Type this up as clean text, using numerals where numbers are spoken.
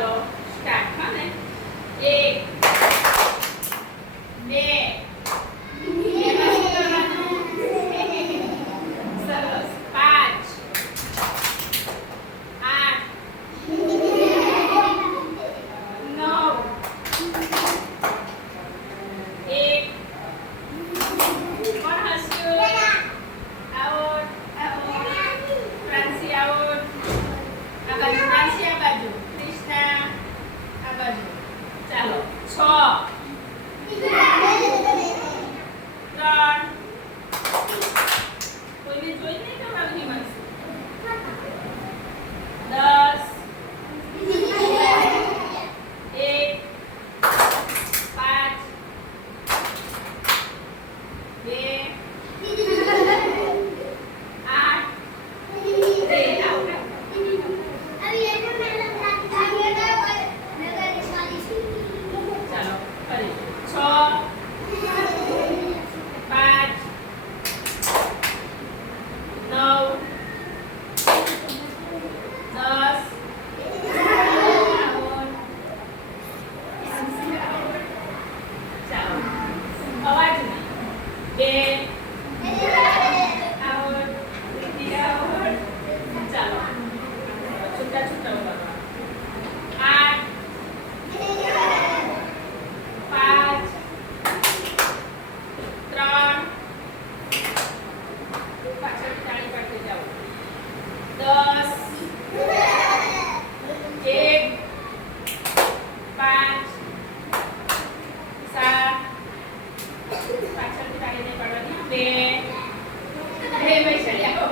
ચાલો સ્ટાર્ટ. હા ને 1 2 એમાં શું કરવાનું? સરસ. 5 8 9 1 કોણ હસ્યું? Out out. ફ્રાન્સી આઉટ. આ બાજુ ફ્રાન્સી, આ બાજુ ક્રિષ્ના, આ બાજુ. ચાલો 6 3 કોઈને જોઈ નહીં કરવાનું હિમાંશુ. 10 1 5 2 8 ચાલો ફરી 6 5 9 10 ચાલો અવાજ નહીં. 2 આઉટ. 3 આઉટ. ચાલો છૂટા છૂટા ઉભા. 8 5 3 પાછળ તાળી પાડતી જાઓ. 10 1 5 7 પાછળથી તાળી નહીં પાડવાની. 2 વૈશાલી આવો.